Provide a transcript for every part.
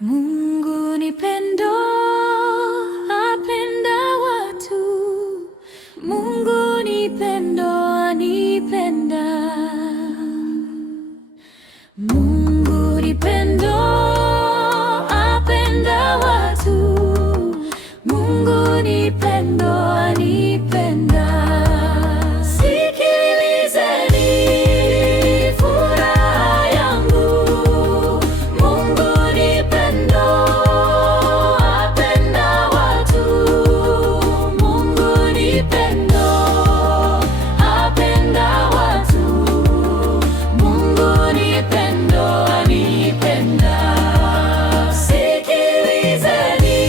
Mungu ni pendo, apenda watu. Mungu ni pendo, anipenda. Mungu ni pendo, apenda watu. Mungu ni pendo, anipenda. Sikilizeni furaha yangu. Mungu ni pendo, apenda watu. Mungu ni pendo, apenda watu. Mungu ni pendo, anipenda. Sikilizeni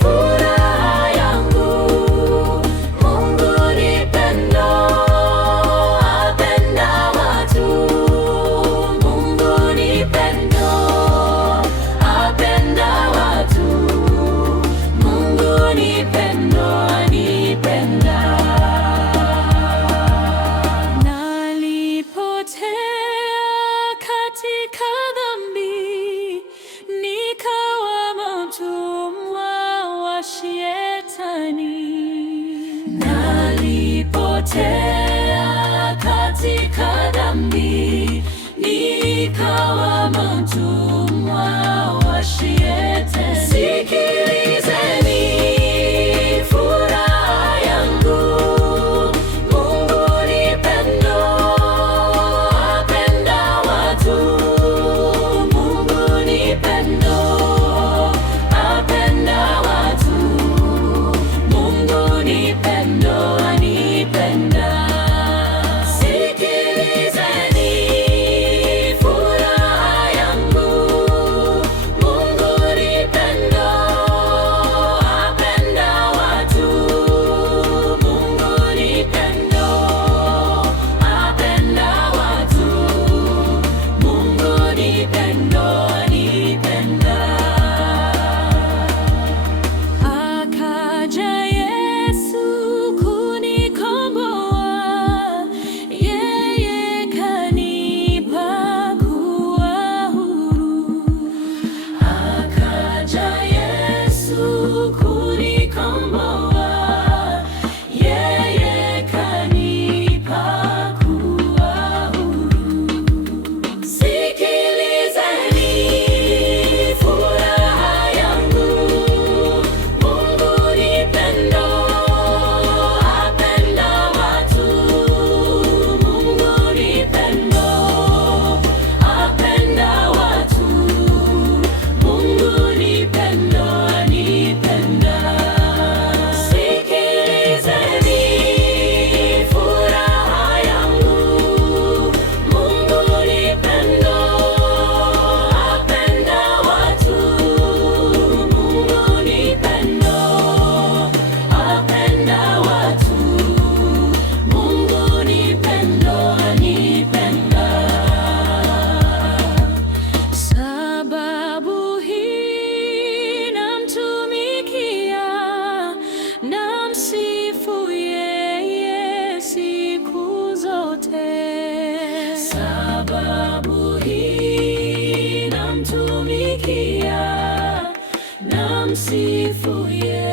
furaha yangu. Mungu ni pendo, apenda watu. Mungu ni pendo, apenda watu. Mungu ni pendo, anipenda. Nalipotea katika dhambi, nikawa mtumwa wa Shetani. Nalipotea katika dhambi, nikawa mtumwa wa Shetani. Sikilizeni furaha yangu. Mungu ni pendo, apenda watu. Mungu ni pendo, apenda watu. Mungu ni pendo, anipenda. Sikilizeni furaha yangu. Mungu ni pendo, apenda watu. Mungu ni pendo, apenda watu. Mungu ni pendo, anipenda. Akaja Yesu kunikomboa, yeye kanipa kuwa huru. Akaja Yesu kunikomboa, yeye kanipa kuwa huru. Sikilizeni furaha yangu. Mungu ni pendo, apenda watu. Mungu ni pendo, apenda watu. Mungu ni pendo, anipenda. Sikilizeni furaha yangu. Mungu ni pendo, apenda watu. Mungu ni pendo, apenda watu. Mungu ni pendo, anipenda. Sababu hii namtumikia, namsifu yeye siku zote. Sababu hii namtumikia, namsifu yeye